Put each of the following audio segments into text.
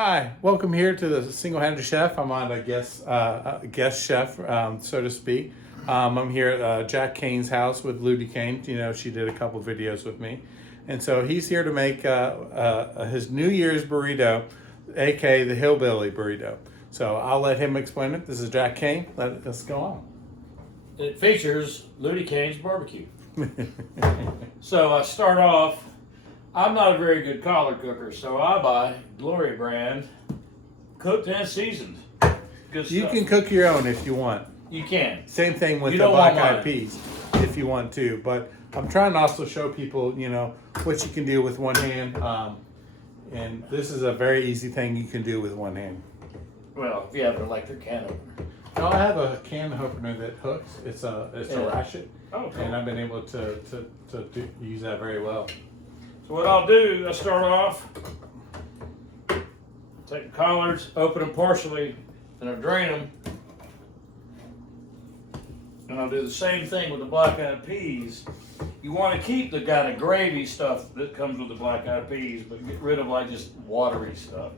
Hi, welcome here to the Single-Handed Chef. I'm on a guest chef, so to speak. I'm here at Jack Kane's house with Ludi Kane. You know, she did a couple videos with me. And so he's here to make his New Year's burrito, aka the Hillbilly burrito. So I'll let him explain it. This is Jack Kane. Let's go on. It features Ludi Kane's barbecue. So I start off, I'm not a very good collard cooker, so I buy Glory brand, cooked and seasoned. Good stuff. You can cook your own if you want. You can. Same thing with You the don't black want eyed mine. peas if you want to. But I'm trying to also show people, you know, what you can do with one hand. And this is a very easy thing you can do with one hand. Well, if you have an electric can opener. No, I have a can opener that hooks. It's a ratchet, Oh, cool. and I've been able to use that very well. So what I'll do, I start off, take the collards, open them partially, and I drain them. And I'll do the same thing with the black eyed peas. You want to keep the kind of gravy stuff that comes with the black eyed peas, but get rid of like just watery stuff.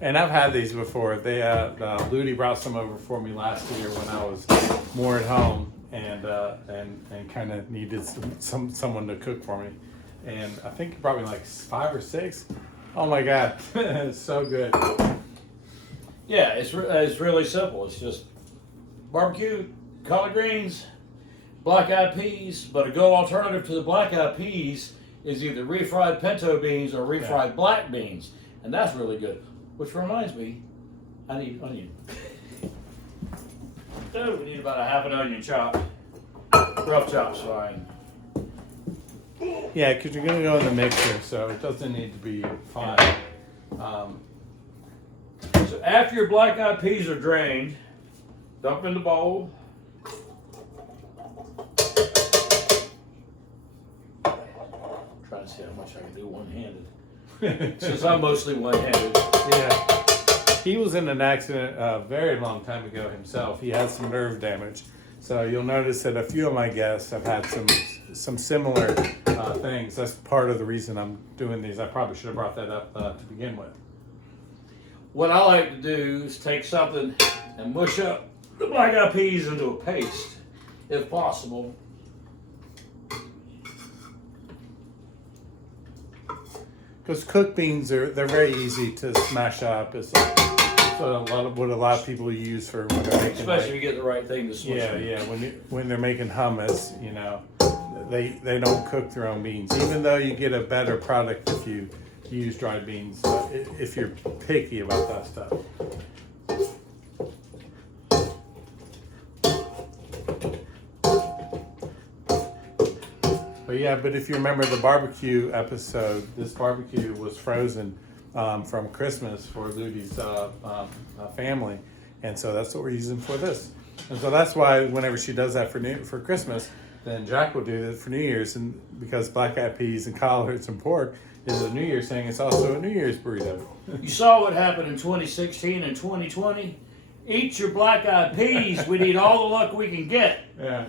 And I've had these before. They Ludi brought some over for me last year when I was more at home and kind of needed someone to cook for me. And I think he brought me like 5 or 6. Oh my God, it's so good. Yeah, it's really simple. It's just barbecue, collard greens, black eyed peas. But a good alternative to the black eyed peas is either refried pinto beans or refried black beans, and that's really good. Which reminds me, I need onion. So we need about a half an onion chopped. Rough chop's fine. Yeah, because you're going to go in the mixer, so it doesn't need to be fine. So after your black eyed peas are drained, dump them in the bowl. Trying to see how much I can do one-handed. Since I'm mostly one-handed. Yeah. He was in an accident a very long time ago himself. He had some nerve damage. So you'll notice that a few of my guests have had some similar things. That's part of the reason I'm doing these. I probably should have brought that up to begin with. What I like to do is take something and mush up the black eyed peas into a paste, if possible. Because cooked beans they're very easy to smash up. It's like what a lot of people use for when they're making. Especially if you get the right thing to smush Yeah, in. yeah. When they're making hummus, you know, they don't cook their own beans. Even though you get a better product if you use dried beans, if you're picky about that stuff. But if you remember the barbecue episode, this barbecue was frozen from Christmas for Ludi's family, and so that's what we're using for this. And so that's why whenever she does that for Christmas, then Jack will do that for New Year's, and because black eyed peas and collards and pork is a New Year's thing, it's also a New Year's burrito. You saw what happened in 2016 and 2020? Eat your black eyed peas. We need all the luck we can get. Yeah.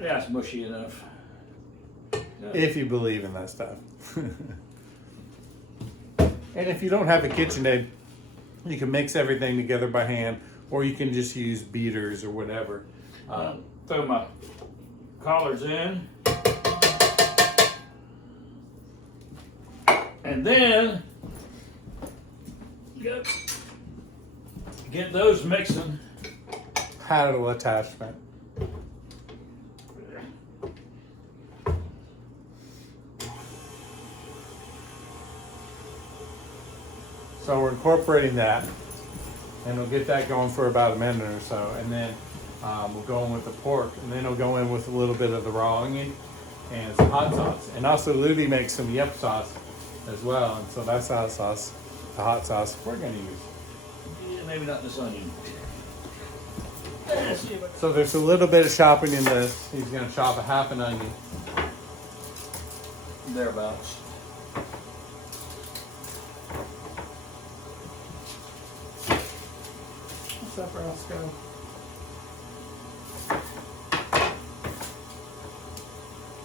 Yeah, it's mushy enough. Yeah. If you believe in that stuff. And if you don't have a KitchenAid, you can mix everything together by hand, or you can just use beaters or whatever. Throw my collards in. And then get those mixing. Paddle attachment. So we're incorporating that, and we'll get that going for about a minute or so, and then we'll go in with the pork, and then we'll go in with a little bit of the raw onion and some hot sauce. And also Ludi makes some yep sauce as well, and so that's the hot sauce we're going to use. Yeah, maybe not this onion. So there's a little bit of chopping in this. He's going to chop a half an onion. Thereabouts. What's up, Roscoe?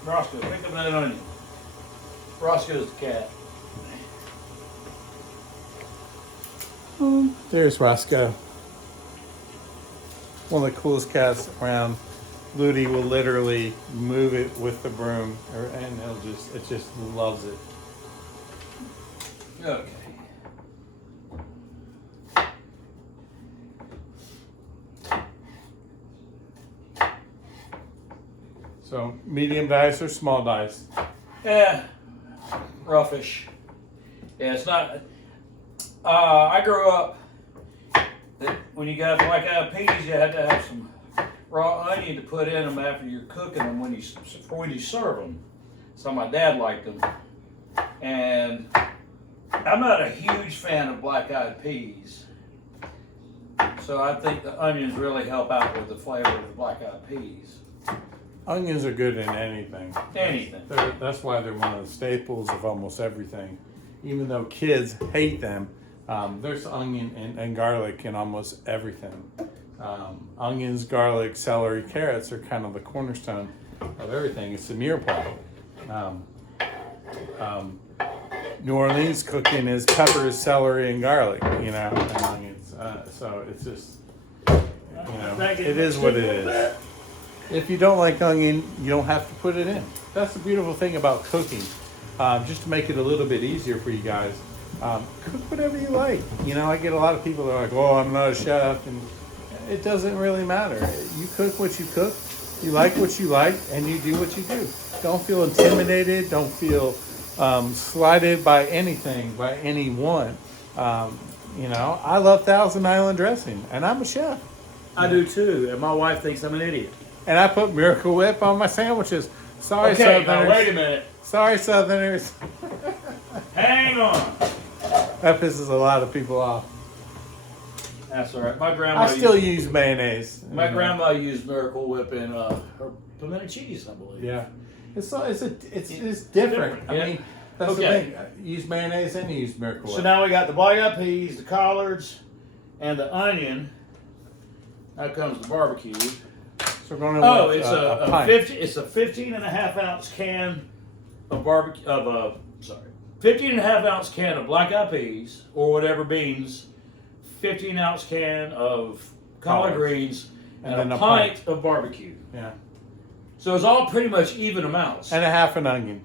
Roscoe, pick up that onion. Roscoe's the cat. There's Roscoe. One of the coolest cats around. Ludi will literally move it with the broom, and it just loves it. Okay. So medium dice or small dice? Yeah, roughish. Yeah, it's not. I grew up that when you got black-eyed peas, you had to have some raw onion to put in them after you're cooking them when you serve them. So my dad liked them, and I'm not a huge fan of black-eyed peas. So I think the onions really help out with the flavor of the black-eyed peas. Onions are good in anything. Anything. That's why they're one of the staples of almost everything. Even though kids hate them, there's onion and garlic in almost everything. Onions, garlic, celery, carrots are kind of the cornerstone of everything. It's the mirepoix. New Orleans cooking is peppers, celery, and garlic, and onions. So it's just, it is what it is. If you don't like onion, you don't have to put it in. That's the beautiful thing about cooking. Just to make it a little bit easier for you guys, cook whatever you like. I get a lot of people that are like, "Oh, I'm not a chef," and it doesn't really matter. You cook what you cook, you like what you like, and you do what you do. Don't feel intimidated. Don't feel slighted by anything, by anyone. I love Thousand Island dressing, and I'm a chef. I do too, and my wife thinks I'm an idiot. And I put Miracle Whip on my sandwiches. Sorry, Okay, Southerners. now wait a minute. Sorry, Southerners. Hang on. That pisses a lot of people off. That's all right. My grandma. I still use mayonnaise. My grandma used Miracle Whip in her pimento cheese, I believe. Yeah, it's different. Yeah. I mean, that's the thing. You use mayonnaise and you use Miracle Whip. So now we got the black-eyed peas, the collards, and the onion. Now comes the barbecue. So we're going to It's a pint. 15 and a half ounce can of barbecue 15 and a half ounce can of black-eyed peas or whatever beans, 15-ounce can of collard greens, and then a a pint of barbecue. Yeah. So it's all pretty much even amounts. And a half an onion.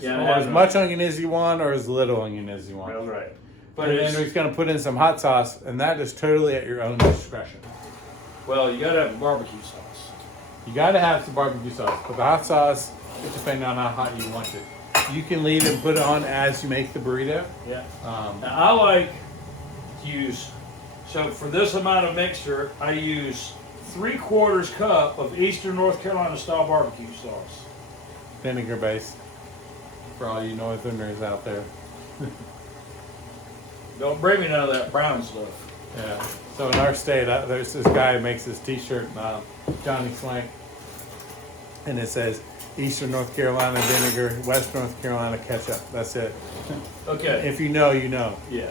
Yeah, or as much onion as you want, or as little onion as you want. That's right. But then he's going to put in some hot sauce, and that is totally at your own discretion. Well, you gotta have a barbecue sauce. You got to have some barbecue sauce, but the hot sauce, it depends on how hot you want it. You can leave it and put it on as you make the burrito. Yeah. Now I like to use. So for this amount of mixture, I use 3/4 cup of Eastern North Carolina style barbecue sauce. Vinegar base, for all you Northerners out there. Don't bring me none of that brown stuff. Yeah. So in our state, there's this guy who makes this T-shirt, Johnny Swank, and it says Eastern North Carolina vinegar, West North Carolina ketchup. That's it. Okay. If you know, you know. Yeah.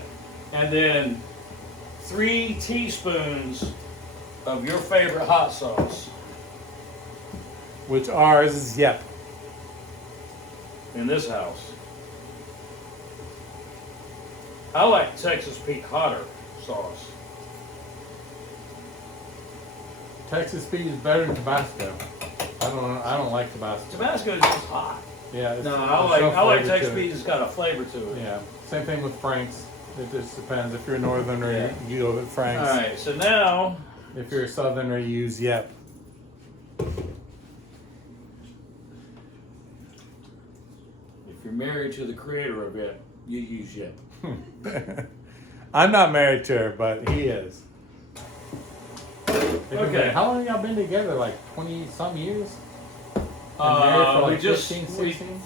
And then 3 teaspoons of your favorite hot sauce. Which ours is Yep. In this house. I like Texas Peak hotter sauce. Texas Pete is better than Tabasco. I don't like Tabasco. Tabasco is just hot. Yeah. No, I like Texas Peak. It's got a flavor to it. Yeah. Same thing with Frank's. It just depends. If you're a Northerner, Yeah. you go with Frank's. All right. So now, If you're a Southerner, you use Yep. if you're married to the creator of it, you use Yep. I'm not married to her, but he is. Okay. How long have y'all been together? Like 20-some years? Been married for like 15,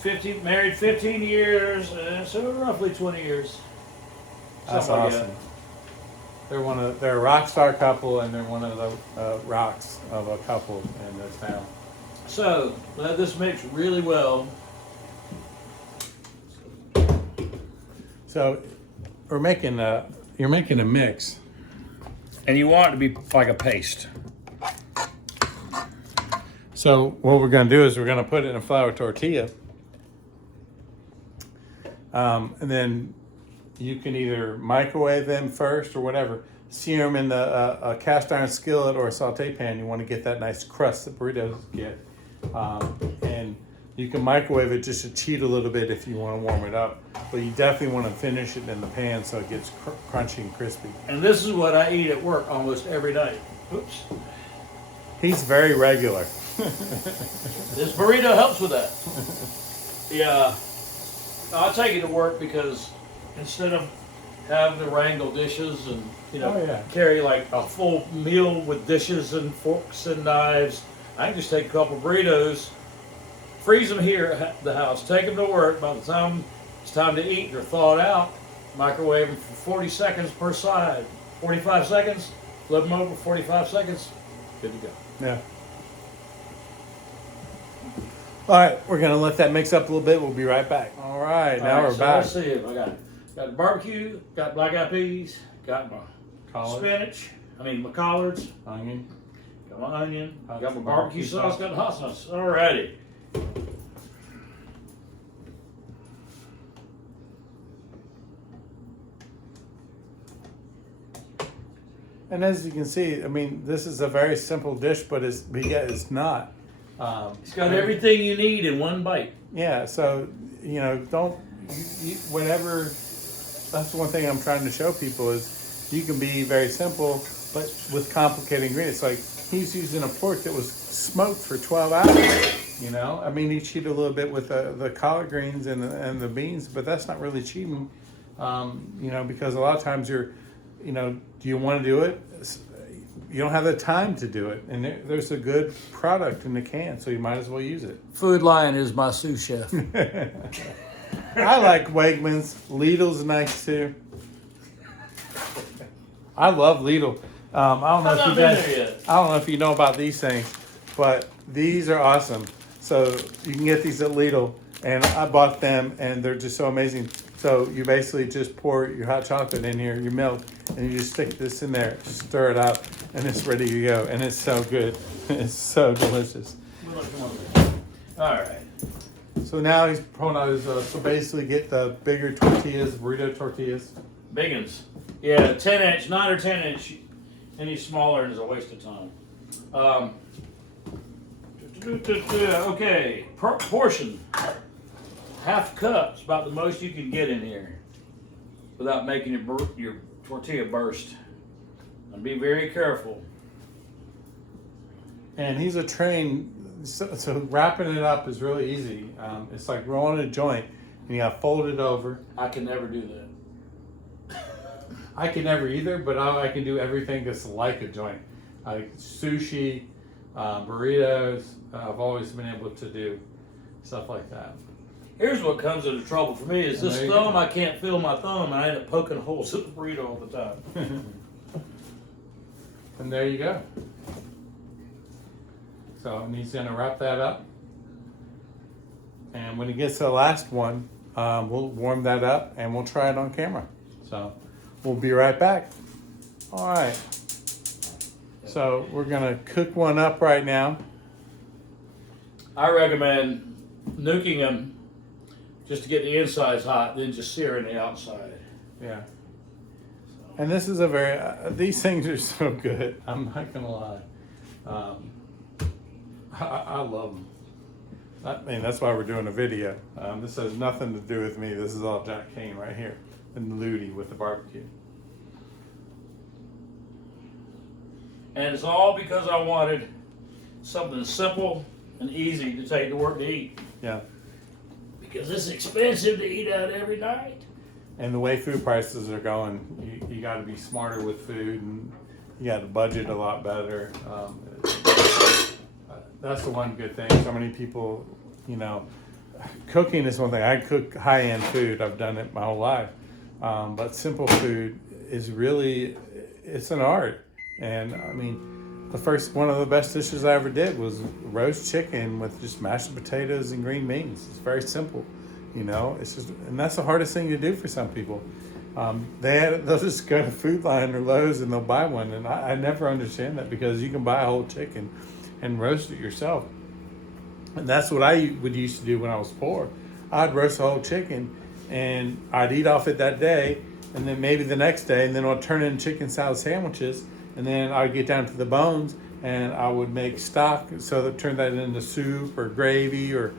16? Married 15 years, so roughly 20 years. That's Something like awesome. They're a rock star couple, and they're one of the rocks of a couple in this town. So let this mix really well. So you're making a mix. And you want it to be like a paste. So So what we're going to do is we're going to put it in a flour tortilla. And then you can either microwave them first or whatever. Sear them in a cast iron skillet or a saute pan. You want to get that nice crust that burritos get. And you can microwave it just to cheat a little bit if you want to warm it up. But you definitely want to finish it in the pan so it gets crunchy and crispy. And this is what I eat at work almost every day. Oops. He's very regular. This burrito helps with that. Yeah. I take it to work because instead of having to wrangle dishes and carry like a full meal with dishes and forks and knives, I can just take a couple burritos, freeze them here at the house, take them to work. By the time it's time to eat, they're thawed out. Microwave them for 40 seconds per side. 45 seconds, flip them over, 45 seconds, good to go. Yeah. All right, we're gonna let that mix up a little bit. We'll be right back. All right, now we're back. Let's see if I got barbecue, got black eyed peas, got my spinach. My collards, onion. Got my onion. Got my barbecue sauce. Got the hot sauce. Alrighty. And as you can see, this is a very simple dish, but it's not. It's got everything you need in one bite. Yeah, so don't whatever. That's the one thing I'm trying to show people is you can be very simple, but with complicated ingredients. Like he's using a pork that was smoked for 12 hours. He cheated a little bit with the collard greens and the beans, but that's not really cheating. Because a lot of times do you want to do it? You don't have the time to do it, and there's a good product in the can, so you might as well use it. Food Lion is my sous chef. I like Wegmans. Lidl's nice too. I love Lidl. I don't know if you know about these things, but these are awesome. So you can get these at Lidl, and I bought them, and they're just so amazing. So you basically just pour your hot chocolate in here, your milk, and you just stick this in there, stir it up, and it's ready to go. And it's so good. It's so delicious. All right. So now he's pulling out his, so basically get the bigger tortillas, burrito tortillas. Big ones. Yeah, 10-inch, 9 or 10-inch. Any smaller is a waste of time. Okay, portion. Half cup's about the most you can get in here without making your tortilla burst. And be very careful. And he's a trained, so wrapping it up is really easy. It's like rolling a joint, and you got to fold it over. I can never do that. I can never either, but I can do everything that's like a joint. Like sushi, burritos, I've always been able to do stuff like that. Here's what comes into trouble for me is this thumb, I can't feel my thumb, and I end up poking holes in the burrito all the time. And there you go. So he's gonna wrap that up. And when he gets to the last one, we'll warm that up and we'll try it on camera. So we'll be right back. All right. So we're gonna cook one up right now. I recommend nuking them just to get the insides hot, then just searing the outside. Yeah. And this is a very, these things are so good. I'm not gonna lie. I love them. That's why we're doing a video. This has nothing to do with me. This is all Jack Kane right here and Ludi with the barbecue. And it's all because I wanted something simple and easy to take to work to eat. Yeah. Because it's expensive to eat out every night. And the way food prices are going, you got to be smarter with food, and you got to budget a lot better. That's the one good thing. So many people, cooking is one thing. I cook high-end food. I've done it my whole life. But simple food is really, it's an art. And one of the best dishes I ever did was roast chicken with just mashed potatoes and green beans. It's very simple. It's just, and that's the hardest thing to do for some people. They'll just go to Food Lion or Lowe's and they'll buy one, and I never understand that because you can buy a whole chicken and roast it yourself. And that's what I would used to do when I was poor. I'd roast a whole chicken and I'd eat off it that day, and then maybe the next day, and then I'd turn in chicken salad sandwiches, and then I'd get down to the bones and I would make stock, so that turn that into soup or gravy or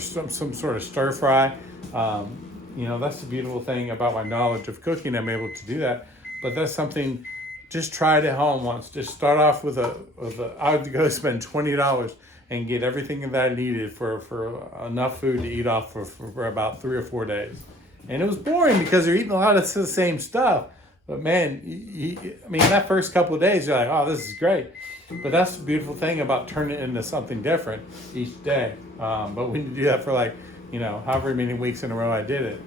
some sort of stir fry. That's the beautiful thing about my knowledge of cooking. I'm able to do that, but that's something. Just try it at home once. Just start off with I would go spend $20 and get everything that I needed for enough food to eat off for about 3 or 4 days. And it was boring because you're eating a lot of the same stuff. But man, that first couple of days, you're like, oh, this is great. But that's the beautiful thing about turning it into something different each day. But when you do that for however many weeks in a row I did it.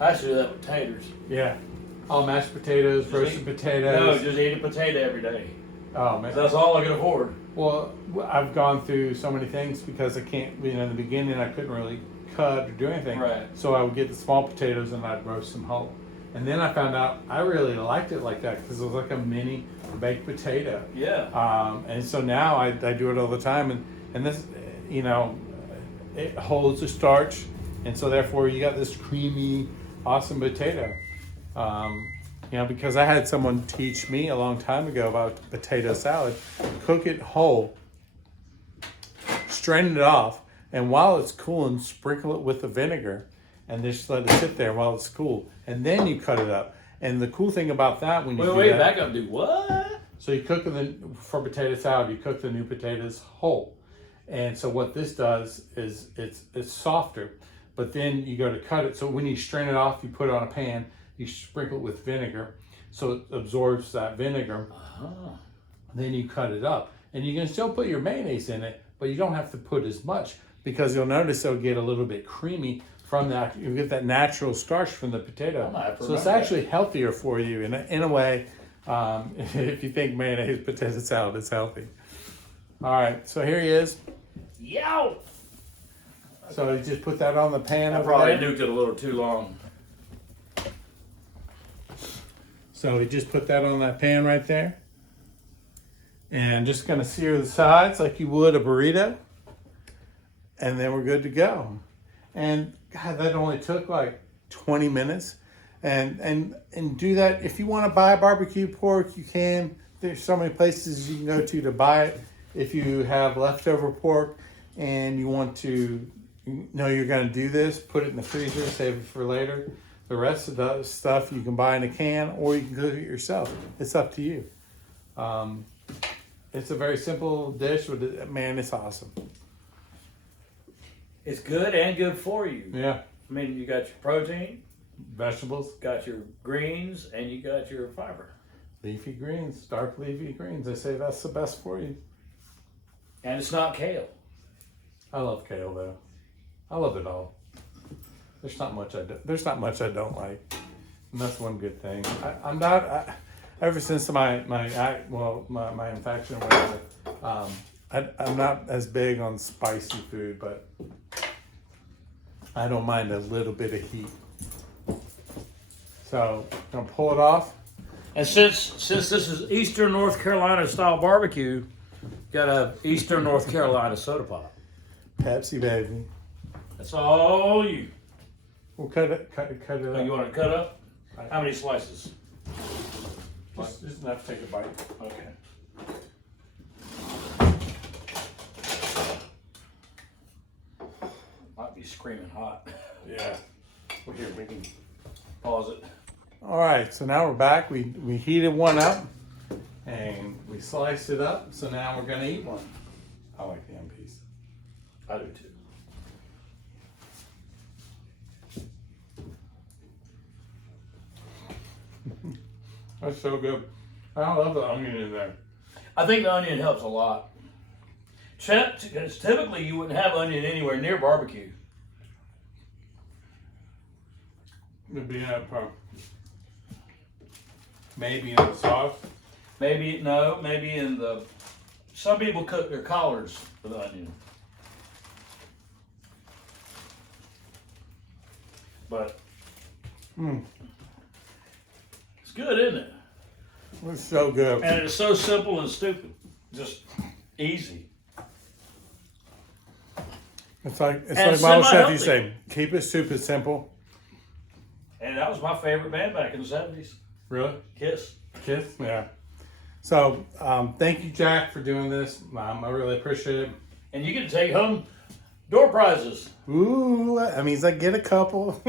I should do that with taters. Yeah. All mashed potatoes, roasted potatoes. No, just eat a potato every day. Oh man, that's all I can afford. Well, I've gone through so many things because I can't. In the beginning, I couldn't really cut or do anything. Right. So I would get the small potatoes and I'd roast them whole. And then I found out I really liked it like that because it was like a mini baked potato. Yeah. And so now I do it all the time, and this, it holds the starch, and so therefore you got this creamy, awesome potato. Because I had someone teach me a long time ago about potato salad. Cook it whole, strain it off, and while it's cooling, sprinkle it with the vinegar, and just let it sit there while it's cool. And then you cut it up. And the cool thing about that, when you back up, do what? So you cook for potato salad, you cook the new potatoes whole. And so what this does is it's softer, but then you go to cut it. So when you strain it off, you put it on a pan. You sprinkle it with vinegar, so it absorbs that vinegar. Then you cut it up, and you can still put your mayonnaise in it, but you don't have to put as much because you'll notice it'll get a little bit creamy from that. You get that natural starch from the potato, so it's actually healthier for you in a way. If you think mayonnaise potato salad is healthy. All right, so here he is. Yow! So you just put that on the pan. I probably nuked it a little too long. So we just put that on that pan right there. And just gonna sear the sides like you would a burrito. And then we're good to go. And God, that only took like 20 minutes. And do that. If you want to buy barbecue pork, you can. There's so many places you can go to buy it. If you have leftover pork and you want to know you're gonna do this, put it in the freezer, save it for later. The rest of the stuff you can buy in a can, or you can cook it yourself. It's up to you. It's a very simple dish, but man, it's awesome. It's good and good for you. Yeah. You got your protein, vegetables, got your greens, and you got your fiber. Leafy greens, dark leafy greens. They say that's the best for you. And it's not kale. I love kale though. I love it all. There's not much I don't like, and that's one good thing. I'm not. Ever since my infection or whatever, I'm not as big on spicy food, but I don't mind a little bit of heat. So I'm gonna pull it off. And since this is Eastern North Carolina style barbecue, got a Eastern North Carolina soda pop. Pepsi, baby. That's all you. We'll cut it up. You want to cut up? How many slices? Just enough to take a bite. Okay. Might be screaming hot. Yeah. Well, here, we can pause it. All right, so now we're back. We heated one up and we sliced it up. So now we're gonna eat one. I like the end piece. I do too. That's so good. I love the onion in there. I think the onion helps a lot. Because typically you wouldn't have onion anywhere near barbecue. Maybe in the sauce. Maybe in the. Some people cook their collards with onion. But it's good, isn't it? It's so good. And it's so simple and stupid. Just easy. It's like And my old chef semi-healthy. used to say, keep it stupid simple. And that was my favorite band back in the 70s. Really? Kiss. Kiss? Yeah. So, thank you, Jack, for doing this. I really appreciate it. And you get to take home door prizes. Ooh, that means I get a couple.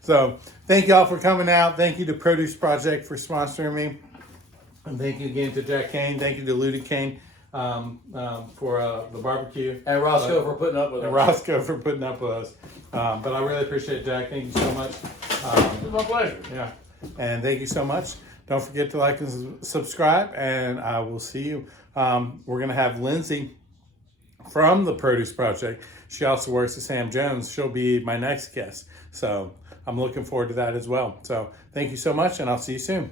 So, thank y'all for coming out. Thank you to Produce Project for sponsoring me. And thank you again to Jack Kane. Thank you to Ludy Kane for the barbecue. And Roscoe for putting up with And us. Roscoe for putting up with us. But I really appreciate it, Jack. Thank you so much. It was my pleasure. Yeah. And thank you so much. Don't forget to like and subscribe. And I will see you. We're going to have Lindsay from the Produce Project. She also works at Sam Jones. She'll be my next guest. So I'm looking forward to that as well. So thank you so much, and I'll see you soon.